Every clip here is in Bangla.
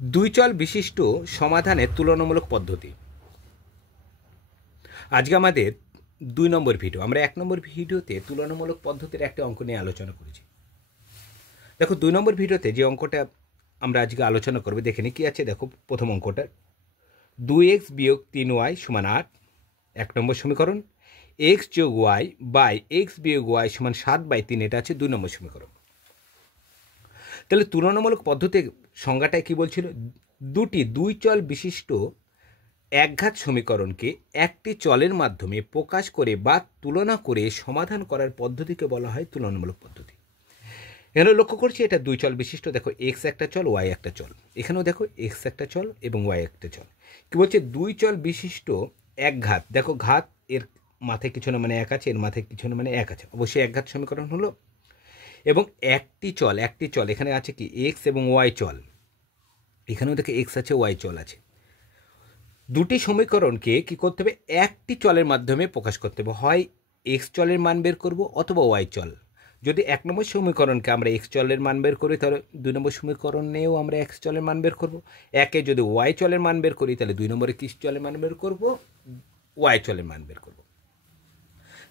দুই চল বিশিষ্ট সমাধানের তুলনামূলক পদ্ধতি। আজকে আমাদের 2 নম্বর ভিডিও। আমরা 1 নম্বর ভিডিওতে তুলনামূলক পদ্ধতির একটা অঙ্ক নিয়ে আলোচনা করেছি। দেখো 2 নম্বর ভিডিওতে যে অঙ্কটা আমরা আজকে আলোচনা করব, দেখে নিই কী আছে। দেখো প্রথম অঙ্কটা 2x বিয়োগ 3y সমান 8, 1 নম্বর সমীকরণ। x যোগ y বাই x বিয়োগ y সমান 7/3, এটা আছে 2 নম্বর সমীকরণ। তাহলে তুলনামূলক পদ্ধতির সংজ্ঞাটায় কী বলছিল? দুটি দুই চল বিশিষ্ট একঘাত সমীকরণকে একটি চলের মাধ্যমে প্রকাশ করে বা তুলনা করে সমাধান করার পদ্ধতিকে বলা হয় তুলনামূলক পদ্ধতি। এখানে লক্ষ্য করছি এটা দুই চল বিশিষ্ট। দেখো এক্স একটা চল, ওয়াই একটা চল। এখানেও দেখো এক্স একটা চল এবং ওয়াই একটা চল। কি বলছে? দুই চল বিশিষ্ট একঘাত। দেখো ঘাত, এর মাথায় কিছু না মানে এক আছে, এর মাথায় কিছু না মানে এক আছে, অবশ্যই একঘাত সমীকরণ হলো। এবং একটি চল এখানে আছে কি এক্স এবং ওয়াই চল। এখানেও দেখো এক্স আছে, ওয়াই চল আছে। দুটি সমীকরণকে কি করতে হবে? একটি চলের মাধ্যমে প্রকাশ করতে হবে। হয় এক্স চলের মান বের করব অথবা ওয়াই চল। যদি 1 নম্বর সমীকরণকে আমরা এক্স চলের মান বের করি, তাহলে 2 নম্বর সমীকরণেও আমরা এক্স চলের মান বের করব। একে যদি ওয়াই চলের মান বের করি, তাহলে 2 নম্বরে কি চলের মান বের করব? ওয়াই চলের মান বের করব।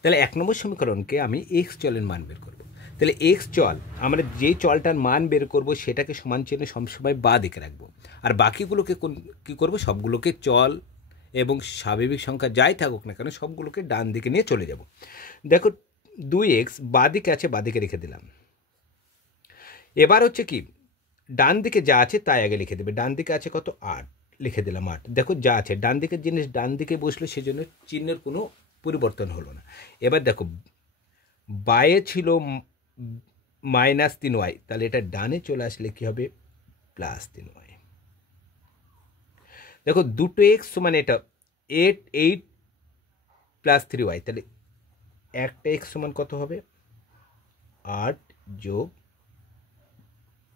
তাহলে 1 নম্বর সমীকরণকে আমি এক্স চলের মান বের করব। তাহলে এক্স চল, আমরা যে চলটার মান বের করব সেটাকে সমান চিহ্নে সবসময় বাঁ দিকে রাখবো, আর বাকিগুলোকে কী করব? সবগুলোকে চল এবং স্বাভাবিক সংখ্যা যাই থাকুক না কেন সবগুলোকে ডান দিকে নিয়ে চলে যাব। দেখো 2x বাঁ দিকে আছে, বাঁ দিকে রেখে দিলাম। এবার হচ্ছে কি ডান দিকে যা আছে তাই আগে লিখে দেবে। ডান দিকে আছে কত? 8, লিখে দিলাম 8। দেখো যা আছে ডান দিকের জিনিস ডান দিকে বসলো, সেজন্য চিহ্নের কোনো পরিবর্তন হলো না। এবার দেখো বায়ে ছিল -3y, তাহলে এটা ডানে চলে আসলে কি হবে? +3y। দেখো দুটো এক্স সমান এটা 8 + 3y, তাহলে একটা এক্স সমান কত হবে? 8 যোগ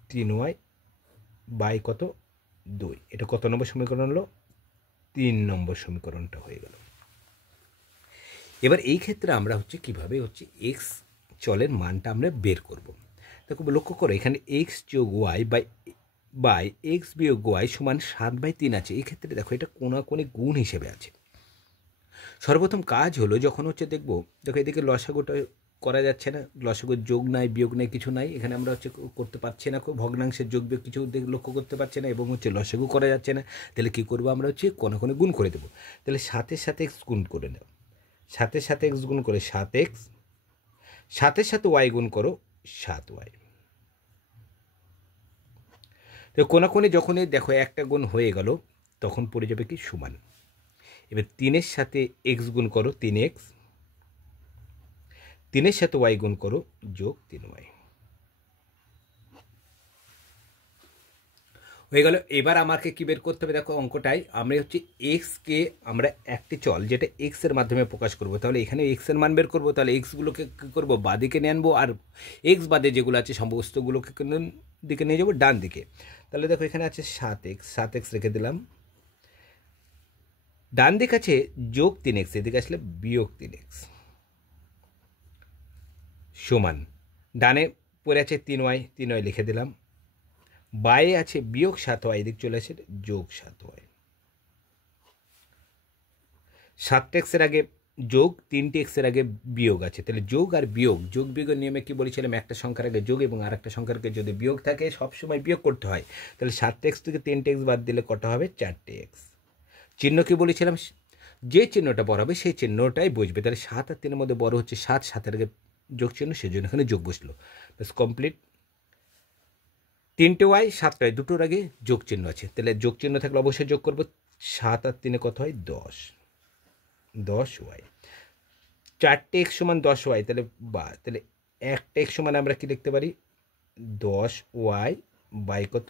3y বাই কত? 2। এটা কত নম্বর সমীকরণ হলো? 3 নম্বর সমীকরণটা হয়ে গেল। এবার এই ক্ষেত্রে আমরা হচ্ছে কিভাবে হচ্ছে এক্স চলের মানটা আমরা বের করব। দেখো লক্ষ্য করো এখানে এক্স যোগ ওয়াই বাই এক্স বিয়োগ ওয়াই সমান 7/3 আছে। এই ক্ষেত্রে দেখো এটা কোনাকুনি গুণ হিসেবে আছে। সর্বপ্রথম কাজ হলো যখন হচ্ছে দেখো এদিকে লসাগুটা করা যাচ্ছে না, লসাগুর যোগ নাই বিয়োগ নাই কিছু নাই, এখানে আমরা হচ্ছে করতে পারছি না, ভগ্নাংশের যোগ বিয়োগ কিছু লক্ষ্য করতে পারছি না, এবং হচ্ছে লসাগু করা যাচ্ছে না। তাহলে কী করবো? আমরা হচ্ছে কোনাকুনি গুণ করে দেবো। তাহলে 7-এর সাথে এক্স গুণ করে নেব, 7-এর সাথে এক্স গুণ করে 7x, 7-এর সাথে ওয়াই গুণ করো 7y। তো কোনাকুনি যখনই দেখো একটা গুণ হয়ে গেল তখন পড়ে যাবে কি সমান। এবার 3-এর সাথে এক্স গুণ করো 3x, 3-এর সাথে ওয়াই গুণ করো যোগ 3y হয়ে গেল। এবার আমাকে কি বের করতে হবে? দেখো অঙ্কটাই আমরা হচ্ছে এক্সকে আমরা একটি চল যেটা এক্সের মাধ্যমে প্রকাশ করব, তাহলে এখানে এক্সের মান বের করবো। তাহলে এক্সগুলোকে কী করবো? বাদিকে নিয়ে আনবো, আর এক্স বাদে যেগুলো আছে সমস্তগুলোকে দিকে নিয়ে যাবো ডান দিকে। তাহলে দেখো এখানে আছে 7x রেখে দিলাম। ডান দিক আছে যোগ 3x, এদিকে আসলে বিয়োগ 3x সমান, ডানে পড়ে আছে 3y লিখে দিলাম। বায়ে আছে বিয়োগ 7y, এদিক চলে আসে যোগ 7y। 7x-এর আগে যোগ, 3x-এর আগে বিয়োগ আছে, তাহলে যোগ আর বিয়োগ, যোগ বিয়োগের নিয়মে কি বলেছিলাম? একটা সংখ্যার আগে যোগ এবং আর একটা সংখ্যার আগে যদি বিয়োগ থাকে সবসময় বিয়োগ করতে হয়। তাহলে 7x থেকে 3x বাদ দিলে কত হবে? 4x। চিহ্ন কি বলেছিলাম? যে চিহ্নটা বড় হবে সেই চিহ্নটাই বসবে। তাহলে 7 আর 3-এর মধ্যে বড় হচ্ছে 7, 7-এর আগে যোগ চিহ্ন, সেজন্য এখানে যোগ বসলো। ব্যাস কমপ্লিট। 3y 7y দুটোর আগে যোগ চিহ্ন আছে, তাহলে যোগ চিহ্ন থাকলে অবশ্যই যোগ করবো। 7 আর 3-এ কত হয়? 10y। 4x সমান 10y, তাহলে একটা x সমান আমরা কি লিখতে পারি? 10y বাই কত?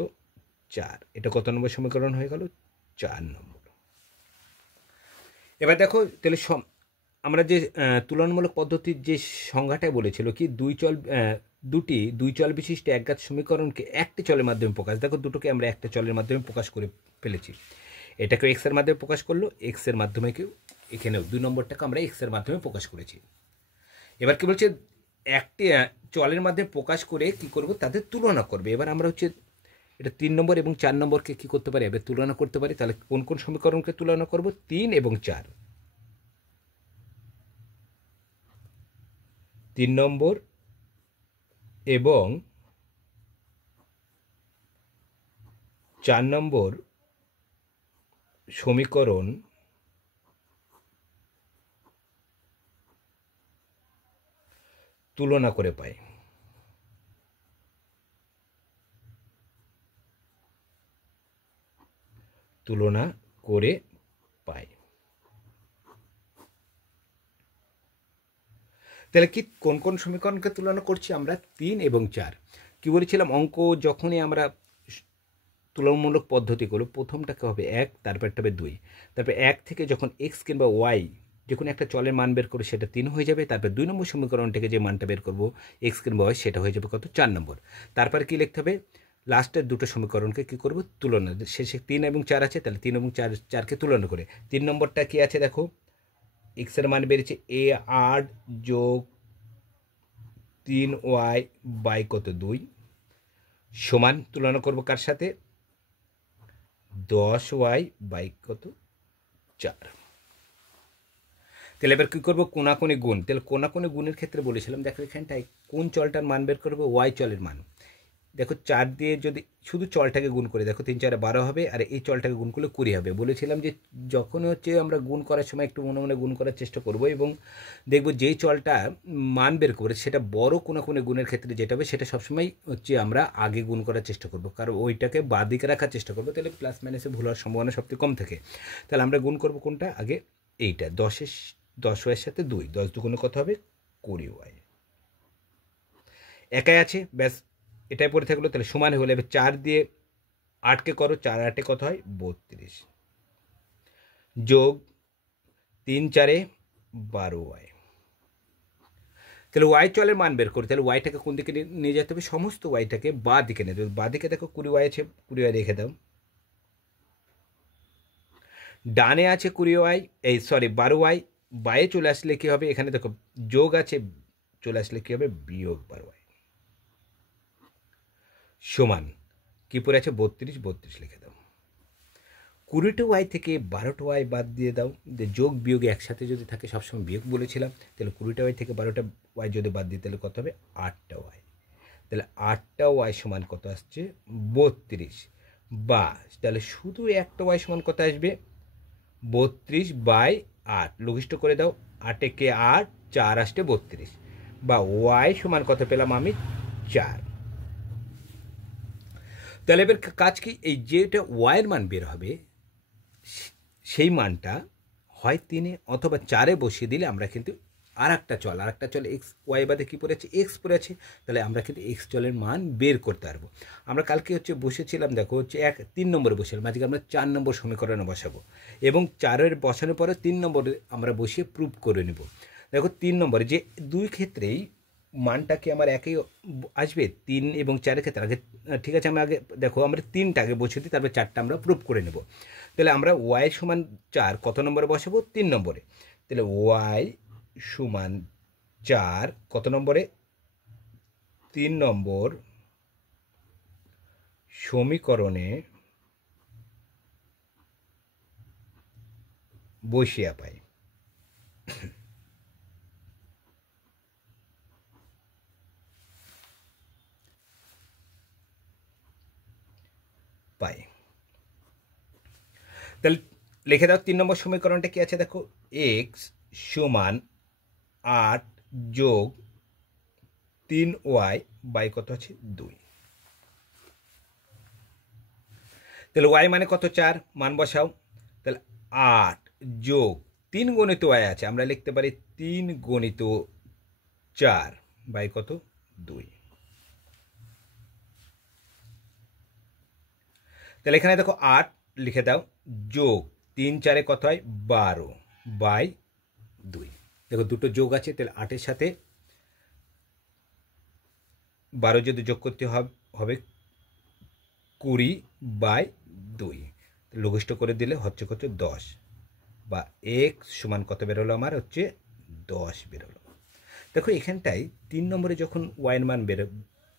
4। এটা কত নম্বর সমীকরণ হয়ে গেল? 4 নম্বর। এবার দেখো তাহলে আমরা যে তুলনামূলক পদ্ধতির যে সংজ্ঞাটাই বলেছিল কি দুটি দুই চল বিশিষ্ট একঘাত সমীকরণকে একটি চলের মাধ্যমে প্রকাশ। দেখো দুটোকে আমরা একটা চলের মাধ্যমে প্রকাশ করে ফেলেছি। এটাকেও এক্সের মাধ্যমে প্রকাশ করলো, এক্সের মাধ্যমে কেউ এখানেও 2 নম্বরটাকে আমরা এক্সের মাধ্যমে প্রকাশ করেছি। এবার কি বলছে? একটি চলের মাধ্যমে প্রকাশ করে কি করব? তাদের তুলনা করবে। এবার আমরা হচ্ছে এটা 3 নম্বর এবং 4 নম্বরকে কী করতে পারি, এবার তুলনা করতে পারি। তাহলে কোন কোন সমীকরণকে তুলনা করব? 3 এবং 4। 3 নম্বর এবং 4 নম্বর সমীকরণ তুলনা করে পাই। তুলনা করে পাই। তাহলে কি কোন কোন সমীকরণকে তুলনা করছি আমরা? 3 এবং 4। কি বলেছিলাম, অঙ্ক যখনই আমরা তুলনামূলক পদ্ধতি করব, প্রথমটাকে হবে 1, তারপরটা হবে 2, তারপর 1 থেকে যখন x কিংবা y যে কোনো একটা চলের মান বের করবো সেটা 3 হয়ে যাবে। তারপর 2 নম্বর সমীকরণ থেকে যে মানটা বের করবো x কিংবা y সেটা হয়ে যাবে কত? 4 নম্বর। তারপর কি লিখতে হবে? লাস্টের দুটো সমীকরণকে কি করব? তুলনা। শেষে 3 এবং 4 আছে, তাহলে 3 এবং 4কে তুলনা করে 3 নম্বরটা কি আছে দেখো, x এর মান বেরিয়েছে a 8 যোগ 3y বাই কত 2 সমান, তুলনা করব কার সাথে? 10y বাই কত 4। তাহলে এবার কী করবো? কোনাকুনি গুণ। তাহলে কোনাকুনি গুণের ক্ষেত্রে বলেছিলাম, দেখো এখানটায় কোন চলটার মান বের করবো? y চলের মান। দেখো 4 দিয়ে যদি শুধু চলটাকে গুণ করে দেখো 3 4 12 হবে, আর এই চলটাকে গুণ করলে 20 হবে। বলেছিলাম যে যখন হচ্ছে আমরা গুণ করার সময় একটু মনে মনে গুণ করার চেষ্টা করব এবং দেখব যেই চলটা মান বের করে সেটা বড় কোনাকুনি গুণের ক্ষেত্রে যেটা হবে সেটা সবসময় হচ্ছে আমরা আগে গুণ করার চেষ্টা করব, কারণ ওইটাকে বাঁ দিকে রাখার চেষ্টা করবো, তাহলে প্লাস মাইনাসে ভুল হওয়ার সম্ভাবনা সবথেকে কম থাকে। তাহলে আমরা গুণ করব কোনটা আগে? এইটা 10y সাথে 2, 10 দুগুণে কত হবে? 20y। একাই আছে, ব্যাস এটাই পড়ে থাকলো। তাহলে সমান হলে এবার 4 দিয়ে 8কে করো, 4 8 কত হয়? 32 যোগ 3 4 12y। তাহলে y চলের মান বের করি। তাহলে ওয়াইটাকে কোন দিকে নিয়ে যেতে হবে? সমস্ত ওয়াইটাকে বাঁ দিকে নিয়ে যাবে। বাঁ দিকে দেখো 20y আছে, 20y রেখে দাও। ডানে আছে 20y, এই সরি 12y, বায়ে চলে আসলে কি হবে? এখানে দেখো যোগ আছে, চলে আসলে কি হবে? বিয়োগ 12y সমান কি পড়ে আছে? 32, 32 লিখে দাও। 20টা ওয়াই থেকে 12টা ওয়াই বাদ দিয়ে দাও। যে যোগ বিয়োগ একসাথে যদি থাকে সবসময় বিয়োগ বলেছিলাম, তাহলে 20টা ওয়াই থেকে 12টা ওয়াই যদি বাদ দিই তাহলে কত হবে? 8টা ওয়াই। তাহলে 8টা ওয়াই সমান কত আসছে? 32। বা তাহলে শুধু একটা ওয়াই সমান কত আসবে? 32/8। লঘিষ্ঠ করে দাও, 8 কে 8, 4 আসছে 32। বা ওয়াই সমান কত পেলাম আমি? 4। তাহলে এবার কাজ কি? এই যেটা ওয়াইয়ের মান বের হবে সেই মানটা হয় 3 অথবা 4 বসিয়ে দিলে আমরা কিন্তু আর একটা চল এক্স ওয়াই বাদে কী পড়ে আছে? এক্স পড়ে আছে। তাহলে আমরা কিন্তু এক্স চলের মান বের করতে পারবো। আমরা কালকে হচ্ছে বসেছিলাম, দেখো হচ্ছে 3 নম্বরে বসেছিলাম, আজকে আমরা 4 নম্বর সমীকরণে বসাবো এবং 4-এর বসানোর পরে 3 নম্বরে আমরা বসিয়ে প্রুভ করে নেব। দেখো 3 নম্বরে যে দুই ক্ষেত্রেই মানটা কি আমার একই আসবে? 3 এবং 4-এর ক্ষেত্রে আগে ঠিক আছে, আমি আগে দেখো আমরা 3টা আগে বসিয়ে দিই, তারপরে 4টা আমরা প্রুভ করে নেব। তাহলে আমরা ওয়াই সমান 4 কত নম্বরে বসাবো? 3 নম্বরে। তাহলে ওয়াই সমান 4 কত নম্বরে? 3 নম্বর সমীকরণে বসিয়া পাই। তাহলে লিখে দাও 3 নম্বর সমীকরণটা কি আছে দেখো, এক্স সমান 8 যোগ 3y বাই কত আছে? 2। তাহলে ওয়াই মানে কত? 4, মান বসাও। তাহলে 8 যোগ 3 গণিত ওয়াই আছে, আমরা লিখতে পারি 3 গণিত 4 বাই কত? 2। তাহলে এখানে দেখো 8 লিখে দাও, যোগ 3 4 কত হয়? 12 বাই 2। দেখো দুটো যোগ আছে, তাহলে 8-এর সাথে 12 যদি যোগ করতে হবে 20/2। লঘিষ্ঠ করে দিলে হচ্ছে কত? 10। বা এক্স সমান কত বেরোলো আমার? হচ্ছে 10 বেরোলো। দেখো এখানটায় 3 নম্বরে যখন ওয়াইয়ের মান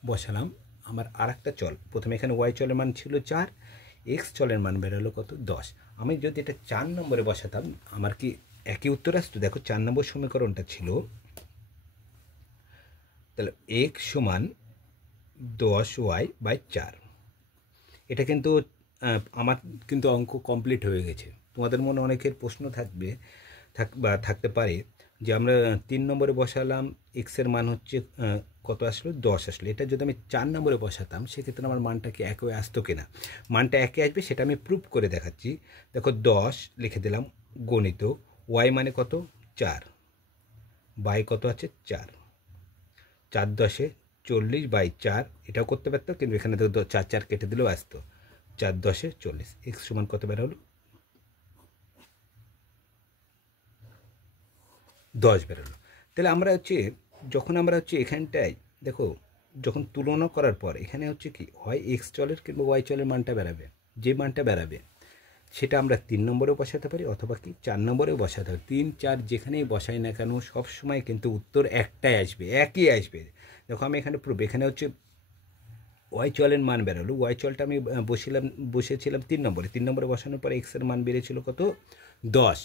বসালাম আমার আর একটা চল, প্রথমে এখানে ওয়াই চলের মান ছিল 4, এক্স চলের মান বেরোলো কত 10। আমি যদি এটা 4 নম্বরে বসাতাম আমার কি একই উত্তর আসতো? দেখো 4 নম্বর সমীকরণটা ছিল, তাহলে এক্স সমান 10y/4। এটা কিন্তু আমার কিন্তু অঙ্ক কমপ্লিট হয়ে গেছে। তোমাদের মনে অনেকের প্রশ্ন থাকতে পারে যে আমরা 3 নম্বরে বসালাম, এক্সের মান হচ্ছে কত আসলো? 10 আসলো। এটা যদি আমি 4 নম্বরে বসাতাম সেক্ষেত্রে আমার মানটা কি একই আসতো কিনা? মানটা একই আসবে, সেটা আমি প্রুফ করে দেখাচ্ছি। দেখো 10 লিখে দিলাম গণিত, ওয়াই মানে কত 4, বাই কত আছে 4, 4 10 40/4। এটাও করতে পারতো, কিন্তু এখানে তো 4 4 কেটে দিলেও আসতো। 4 10 40, এক্স সমান কত বেরোলো? 10 বেরোলো। তাহলে আমরা হচ্ছে যখন আমরা হচ্ছে এখানটায় দেখো, যখন তুলনা করার পর এখানে হচ্ছে কি হয় এক্স চলের কিংবা ওয়াই চলের মানটা বেরাবে, যে মানটা বেরাবে সেটা আমরা 3 নম্বরেও বসাতে পারি অথবা কি 4 নম্বরেও বসাতে পারি। 3 4 যেখানেই বসাই না কেন সব সময় কিন্তু উত্তর একটাই আসবে, একই আসবে। দেখো আমি এখানে প্রুফ, এখানে হচ্ছে ওয়াই চলের মান বেরোলো, ওয়াই চলটা আমি বসেছিলাম 3 নম্বরে, 3 নম্বরে বসানোর পরে এক্সের মান বেরিয়েছিল কত 10।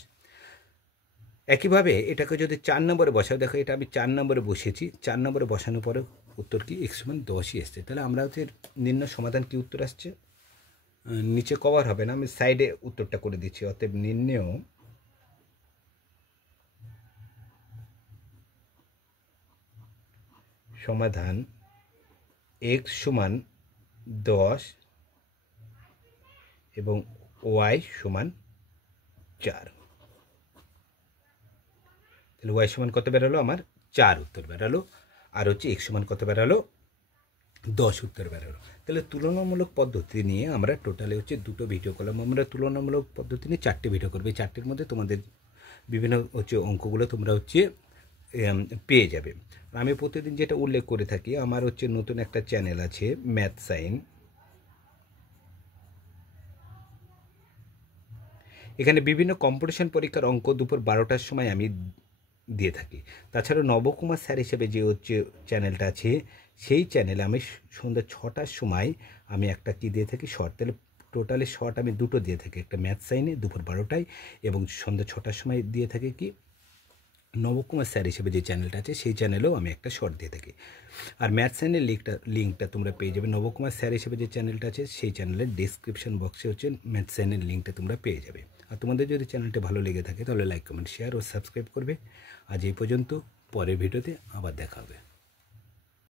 একইভাবে এটাকে যদি 4 নম্বরে বসাও, দেখো এটা আমি 4 নম্বরে বসিয়েছি, 4 নম্বরে বসানোর পরে উত্তর কি এক্স সমান 10ই এসছে। তাহলে আমরা হচ্ছে নির্ণয় সমাধান কি উত্তর আসছে, নিচে কভার হবে না, আমি সাইডে উত্তরটা করে দিচ্ছি। অতএব নির্ণয় সমাধান এক্স সমান 10 এবং ওয়াই সমান 4। তাহলে ওয়াই সমান কত বেরোলো? আমার 4 উত্তর বেরোলো। আর হচ্ছে এক্স সমান কত বেরোলো? 10 উত্তর বেরোলো। তাহলে তুলনামূলক পদ্ধতি নিয়ে আমরা টোটালি হচ্ছে 2টো ভিডিও করলাম। আমরা তুলনামূলক পদ্ধতি নিয়ে 4টে ভিডিও করবো। এই 4টের মধ্যে তোমাদের বিভিন্ন হচ্ছে অঙ্কগুলো তোমরা হচ্ছে পেয়ে যাবে। আমি প্রতিদিন যেটা উল্লেখ করে থাকি, আমার হচ্ছে নতুন একটা চ্যানেল আছে ম্যাথ সাইন, এখানে বিভিন্ন কম্পিটিশন পরীক্ষার অঙ্ক দুপুর 12টার সময় আমি দিয়ে থাকি। তাছাড়া নবকুমার স্যার হিসেবে যে হচ্ছে চ্যানেলটা আছে, সেই চ্যানেলে আমি সন্ধ্যা 6টার সময় আমি একটা কি দিয়ে থাকি শর্ট। তাহলে টোটালি শর্ট আমি 2টো দিয়ে থাকি, একটা ম্যাথ সাইনে দুপুর 12টায় এবং সন্ধ্যা 6টার সময় দিয়ে থাকি কি নবকুমার স্যার হিসেবে যে চ্যানেলটা আছে সেই চ্যানেলেও আমি একটা শর্ট দিয়ে থাকি। আর ম্যাথ সাইনের লিঙ্কটা তোমরা পেয়ে যাবে, নবকুমার স্যার হিসেবে যে চ্যানেলটা আছে সেই চ্যানেলের ডিসক্রিপশন বক্সে হচ্ছে ম্যাথ সাইনের লিঙ্কটা তোমরা পেয়ে যাবে। আর তোমাদের যদি চ্যানেলটা ভালো লেগে থাকে তাহলে লাইক কমেন্ট শেয়ার ও সাবস্ক্রাইব করবে। আজ এই পর্যন্ত, পরের ভিডিওতে আবার দেখা হবে।